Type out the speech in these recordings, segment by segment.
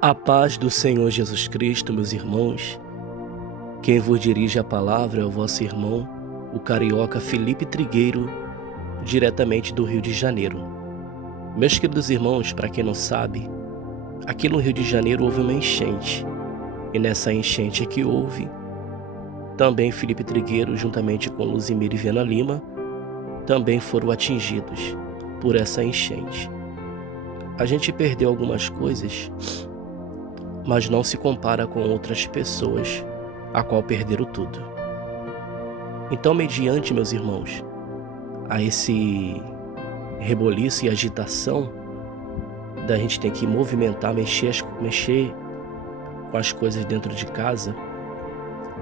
A paz do Senhor Jesus Cristo, meus irmãos. Quem vos dirige a palavra é o vosso irmão, o carioca Felipe Trigueiro, diretamente do Rio de Janeiro. Meus queridos irmãos, para quem não sabe, aqui no Rio de Janeiro houve uma enchente. E nessa enchente que houve, também Felipe Trigueiro, juntamente com Luzimir e Viana Lima, também foram atingidos por essa enchente. A gente perdeu algumas coisas, mas não se compara com outras pessoas a qual perderam tudo. Então, mediante, meus irmãos, a esse reboliço e agitação da gente ter que movimentar, mexer com as coisas dentro de casa,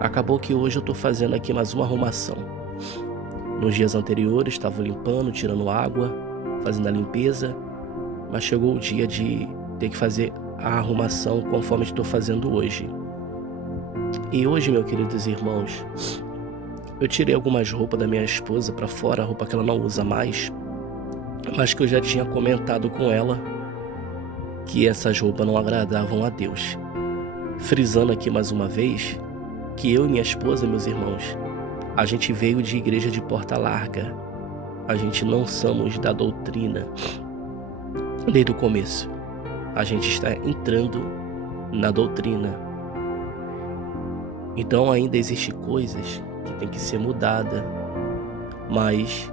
acabou que hoje eu estou fazendo aqui mais uma arrumação. Nos dias anteriores estava limpando, tirando água, fazendo a limpeza, mas chegou o dia de ter que fazer a arrumação conforme estou fazendo hoje. E hoje, meus queridos irmãos, eu tirei algumas roupas da minha esposa para fora, roupa que ela não usa mais, mas que eu já tinha comentado com ela que essas roupas não agradavam a Deus. Frisando aqui mais uma vez que eu e minha esposa, meus irmãos, a gente veio de igreja de porta larga. A gente não somos da doutrina desde o começo. A gente está entrando na doutrina. Então ainda existem coisas que tem que ser mudada, mas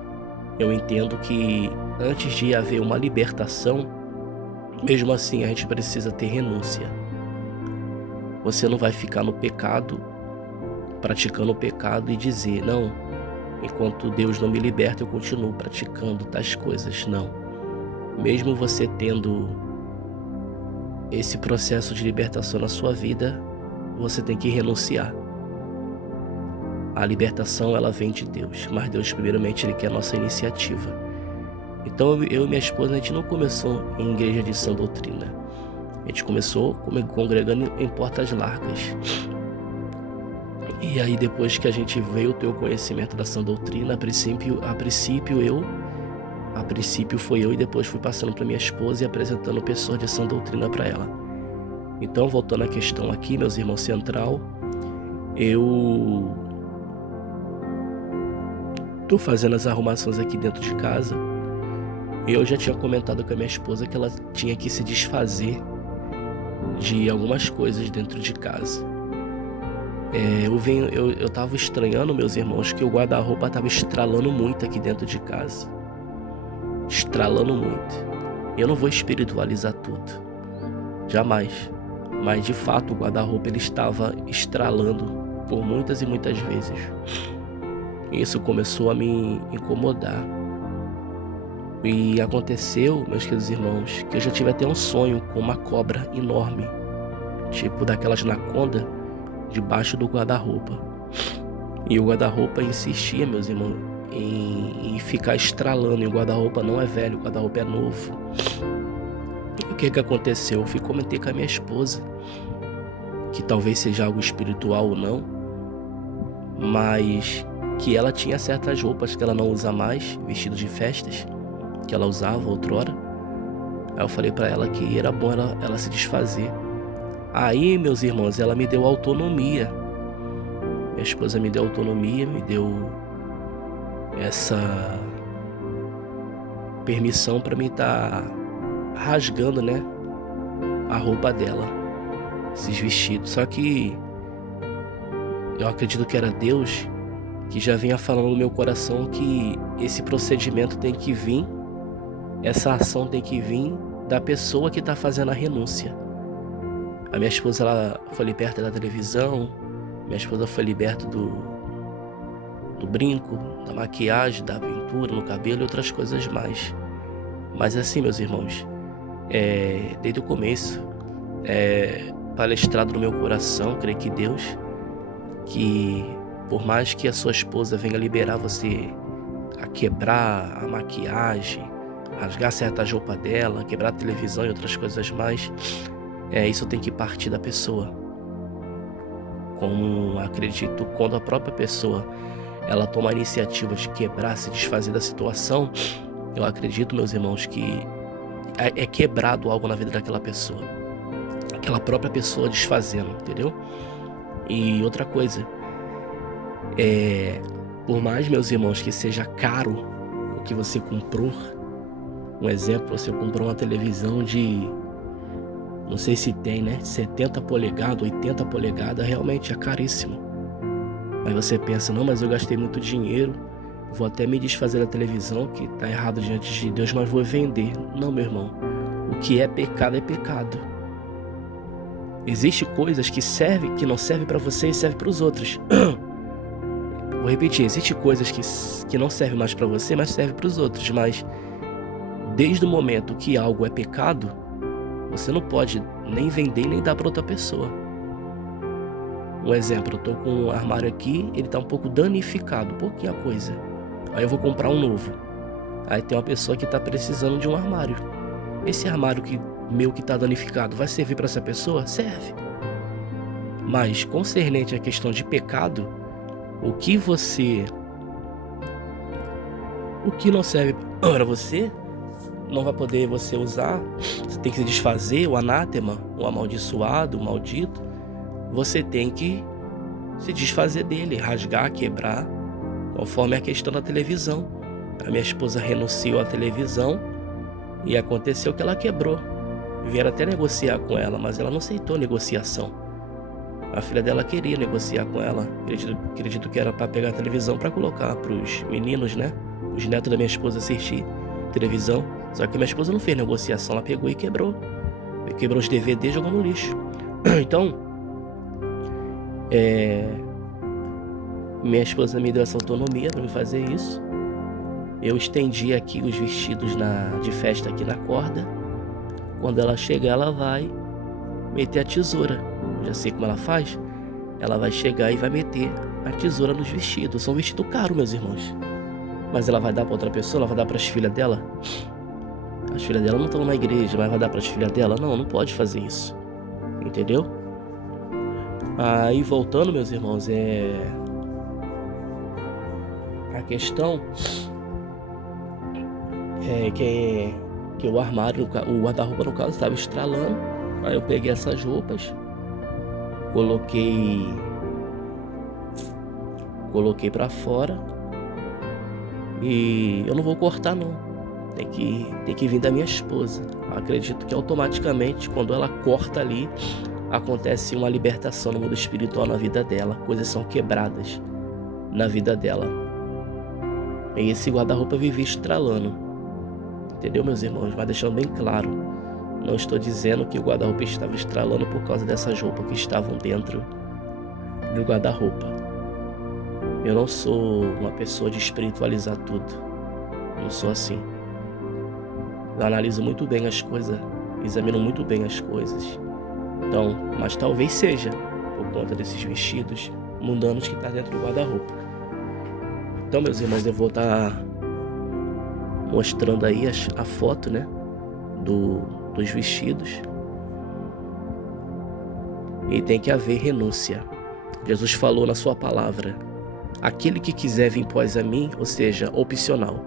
eu entendo que antes de haver uma libertação, mesmo assim a gente precisa ter renúncia. Você não vai ficar no pecado, praticando o pecado e dizer, não, enquanto Deus não me liberta eu continuo praticando tais coisas. Não. Mesmo você tendo esse processo de libertação na sua vida, você tem que renunciar. A libertação, ela vem de Deus, mas Deus primeiramente Ele quer a nossa iniciativa. Então eu e minha esposa, a gente não começou em igreja de sã doutrina. A gente começou congregando em portas largas. E aí depois que a gente veio ter o conhecimento da sã doutrina, a princípio foi eu e depois fui passando para minha esposa e apresentando pessoas de sã doutrina para ela. Então, voltando à questão aqui, meus irmãos, central, eu tô fazendo as arrumações aqui dentro de casa. Eu já tinha comentado com a minha esposa que ela tinha que se desfazer de algumas coisas dentro de casa. Eu tava estranhando, meus irmãos, que o guarda-roupa tava estralando muito aqui dentro de casa. Estralando muito. Eu não vou espiritualizar tudo, jamais. Mas de fato o guarda-roupa ele estava estralando por muitas e muitas vezes. Isso começou a me incomodar. E aconteceu, meus queridos irmãos, que eu já tive até um sonho com uma cobra enorme, tipo daquelas anaconda, debaixo do guarda-roupa. E o guarda-roupa insistia, meus irmãos, em ficar estralando. E o guarda-roupa não é velho, o guarda-roupa é novo. E o que aconteceu? Eu comentei com a minha esposa que talvez seja algo espiritual ou não, mas que ela tinha certas roupas que ela não usa mais, vestido de festas, que ela usava outrora. Aí eu falei pra ela que era bom ela se desfazer. Aí, meus irmãos, ela me deu autonomia. Minha esposa me deu autonomia, me deu essa permissão pra mim estar rasgando, né, a roupa dela, esses vestidos. Só que eu acredito que era Deus que já vinha falando no meu coração que esse procedimento tem que vir, essa ação tem que vir da pessoa que está fazendo a renúncia. A minha esposa, ela foi liberta da televisão, minha esposa foi liberta do brinco, da maquiagem, da pintura no cabelo e outras coisas mais. Mas assim, meus irmãos, desde o começo, palestrado no meu coração, creio que Deus, que por mais que a sua esposa venha liberar você a quebrar a maquiagem, rasgar certas roupas dela, quebrar a televisão e outras coisas mais, isso tem que partir da pessoa. Como acredito, quando a própria pessoa ela toma a iniciativa de quebrar, se desfazer da situação, eu acredito, meus irmãos, que é quebrado algo na vida daquela pessoa. aquela própria pessoa desfazendo, entendeu? E outra coisa, por mais, meus irmãos, que seja caro o que você comprou, um exemplo, você comprou uma televisão de, não sei se tem, né, 70 polegadas, 80 polegadas, realmente é caríssimo. Aí você pensa, não, mas eu gastei muito dinheiro, vou até me desfazer da televisão, que tá errado diante de Deus, mas vou vender. Não, meu irmão, o que é pecado é pecado. Existem coisas que não servem para você e servem para os outros. Vou repetir, existem coisas que não servem mais para você, mas servem para os outros. Mas desde o momento que algo é pecado, você não pode nem vender nem dar para outra pessoa. Um exemplo, eu tô com um armário aqui, ele tá um pouco danificado, pouquinha coisa. Aí eu vou comprar um novo. Aí tem uma pessoa que tá precisando de um armário. Esse armário que tá danificado vai servir para essa pessoa? Serve. Mas concernente à questão de pecado, o que não serve para você, não vai poder você usar, você tem que se desfazer, o anátema, o amaldiçoado, o maldito, você tem que se desfazer dele, rasgar, quebrar, conforme a questão da televisão. A minha esposa renunciou à televisão e aconteceu que ela quebrou. Vieram até negociar com ela, mas ela não aceitou negociação. A filha dela queria negociar com ela. Acredito que era para pegar a televisão para colocar para os meninos, né? Os netos da minha esposa assistir televisão. Só que minha esposa não fez negociação, ela pegou e quebrou. Quebrou os DVD e jogou no lixo. Então, minha esposa me deu essa autonomia para me fazer isso. Eu estendi aqui os vestidos de festa aqui na corda. Quando ela chegar, ela vai meter a tesoura. Eu já sei como ela faz. Ela vai chegar e vai meter a tesoura nos vestidos. São vestidos caros, meus irmãos. Mas ela vai dar para outra pessoa? Ela vai dar para as filhas dela? As filhas dela não estão na igreja, mas vai dar para as filhas dela? Não, não pode fazer isso. Entendeu? Aí voltando, meus irmãos, a questão é que o armário, o guarda-roupa no caso, estava estralando. Aí eu peguei essas roupas, coloquei para fora e eu não vou cortar não. Tem que vir da minha esposa. Acredito que automaticamente quando ela corta ali, acontece uma libertação no mundo espiritual na vida dela. Coisas são quebradas na vida dela. E esse guarda-roupa vivia estralando. Entendeu, meus irmãos? Mas deixando bem claro, não estou dizendo que o guarda-roupa estava estralando por causa dessas roupas que estavam dentro do guarda-roupa. Eu não sou uma pessoa de espiritualizar tudo. Não sou assim. Eu analiso muito bem as coisas, examino muito bem as coisas. Então, mas talvez seja por conta desses vestidos mundanos que está dentro do guarda-roupa. Então, meus irmãos, eu vou estar mostrando aí a foto, né, dos vestidos. E tem que haver renúncia. Jesus falou na sua palavra: aquele que quiser vir após a mim, ou seja, opcional,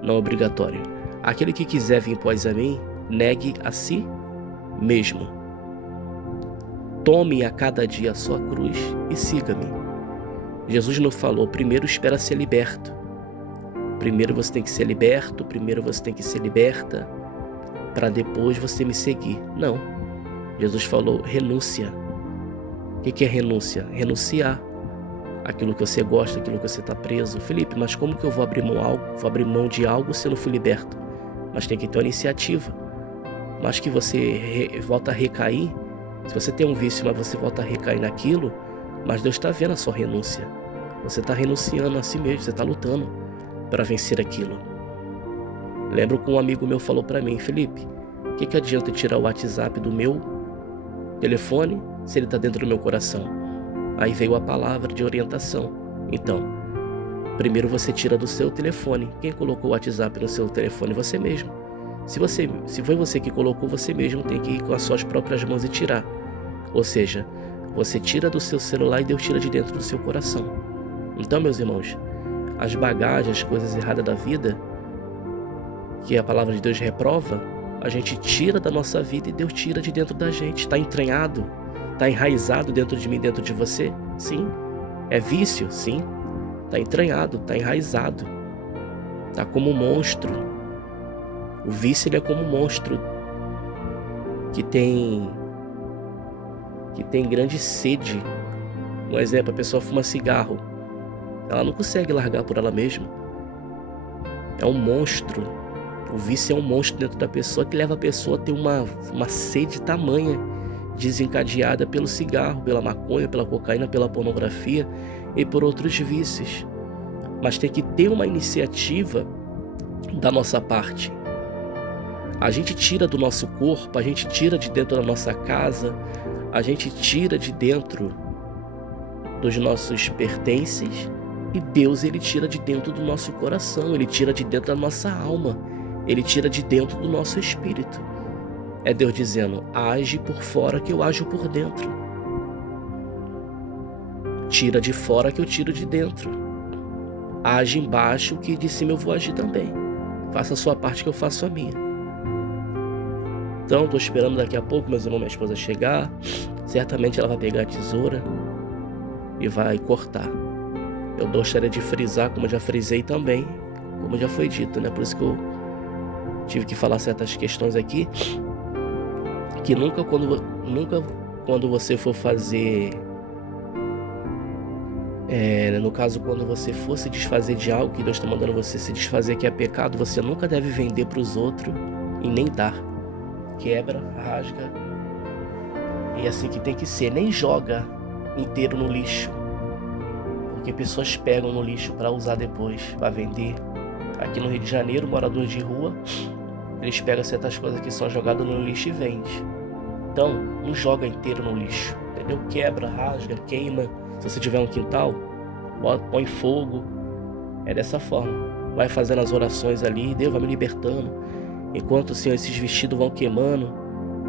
não obrigatório. Aquele que quiser vir após a mim, negue a si mesmo. Tome a cada dia a sua cruz e siga-me. Jesus não falou, primeiro espera ser liberto. Primeiro você tem que ser liberto, primeiro você tem que ser liberta, para depois você me seguir. Não. Jesus falou renúncia. O que é renúncia? Renunciar aquilo que você gosta, aquilo que você está preso. Felipe, mas como que eu vou abrir mão de algo se eu não fui liberto? Mas tem que ter uma iniciativa. Mas que você volta a recair. Se você tem um vício, mas você volta a recair naquilo, mas Deus está vendo a sua renúncia. Você está renunciando a si mesmo, você está lutando para vencer aquilo. Lembro que um amigo meu falou para mim: Felipe, o que adianta eu tirar o WhatsApp do meu telefone se ele está dentro do meu coração? Aí veio a palavra de orientação. Então, primeiro você tira do seu telefone. Quem colocou o WhatsApp no seu telefone? Você mesmo. Se foi você que colocou, você mesmo tem que ir com as suas próprias mãos e tirar. Ou seja, você tira do seu celular e Deus tira de dentro do seu coração. Então, meus irmãos, as bagagens, as coisas erradas da vida, que a palavra de Deus reprova, A gente tira da nossa vida e Deus tira de dentro da gente. Está entranhado, está enraizado dentro de mim, dentro de você? Sim. É vício? Sim. Está entranhado, está enraizado. Está como um monstro. O vício, ele é como um monstro que tem grande sede. Um exemplo, a pessoa fuma cigarro. Ela não consegue largar por ela mesma. É um monstro. O vício é um monstro dentro da pessoa que leva a pessoa a ter uma sede tamanha, desencadeada pelo cigarro, pela maconha, pela cocaína, pela pornografia e por outros vícios. Mas tem que ter uma iniciativa da nossa parte. A gente tira do nosso corpo, a gente tira de dentro da nossa casa, a gente tira de dentro dos nossos pertences e Deus, ele tira de dentro do nosso coração, ele tira de dentro da nossa alma, ele tira de dentro do nosso espírito. É Deus dizendo: age por fora que eu ajo por dentro. Tira de fora que eu tiro de dentro. Age embaixo que de cima eu vou agir também. Faça a sua parte que eu faço a minha. Então, estou esperando daqui a pouco, meus irmãos, minha esposa chegar. Certamente ela vai pegar a tesoura e vai cortar. Eu gostaria de frisar, como eu já frisei também, como já foi dito, né? Por isso que eu tive que falar certas questões aqui, que nunca quando você for fazer, no caso, quando você for se desfazer de algo que Deus está mandando você se desfazer, que é pecado, você nunca deve vender para os outros e nem dar. Quebra, rasga, e é assim que tem que ser. Nem joga inteiro no lixo, porque pessoas pegam no lixo para usar depois, para vender. Aqui no Rio de Janeiro, moradores de rua, eles pegam certas coisas que são jogadas no lixo e vendem. Então, não joga inteiro no lixo, entendeu? Quebra, rasga, queima. Se você tiver um quintal, põe fogo. É dessa forma. Vai fazendo as orações ali, Deus vai me libertando. Enquanto, Senhor, esses vestidos vão queimando,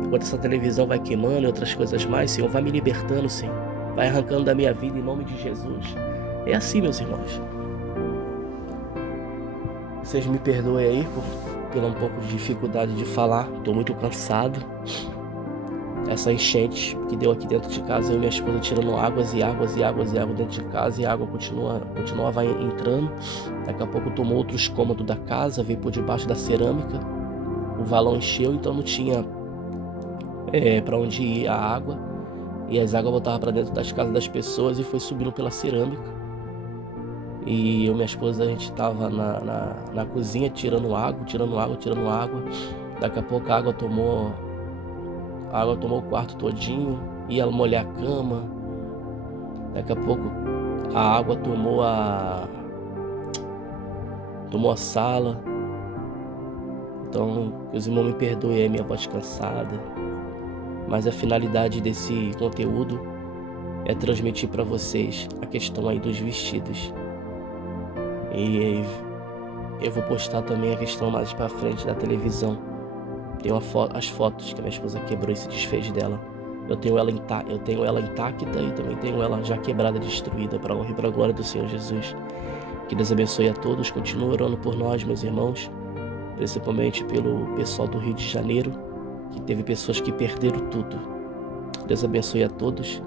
enquanto essa televisão vai queimando e outras coisas mais, Senhor, vai me libertando, Senhor. Vai arrancando da minha vida em nome de Jesus. É assim, meus irmãos. Vocês me perdoem aí pela um pouco de dificuldade de falar. Estou muito cansado. Essa enchente que deu aqui dentro de casa, eu e minha esposa tirando águas e águas e águas e água dentro de casa, e a água continuava entrando. Daqui a pouco tomou outros cômodos da casa, veio por debaixo da cerâmica. O valão encheu, então não tinha para onde ir a água. E as águas voltavam para dentro das casas das pessoas e foi subindo pela cerâmica. E eu e minha esposa, a gente estava na cozinha tirando água. Daqui a pouco a água tomou o quarto todinho, ia molhar a cama. Daqui a pouco a água tomou a sala. Então, que os irmãos me perdoem aí minha voz cansada, mas a finalidade desse conteúdo é transmitir para vocês a questão aí dos vestidos. E eu vou postar também a questão mais para frente da televisão. Tem as fotos que a minha esposa quebrou e se desfez dela. Eu tenho ela intacta e também tenho ela já quebrada, destruída, para a honra e para a glória do Senhor Jesus. Que Deus abençoe a todos. Continue orando por nós, meus irmãos, principalmente pelo pessoal do Rio de Janeiro, que teve pessoas que perderam tudo. Deus abençoe a todos.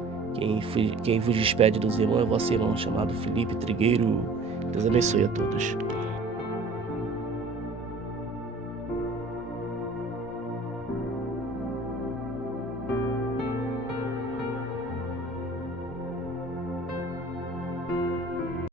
Quem vos despede dos irmãos é vosso irmão chamado Felipe Trigueiro. Deus abençoe a todos.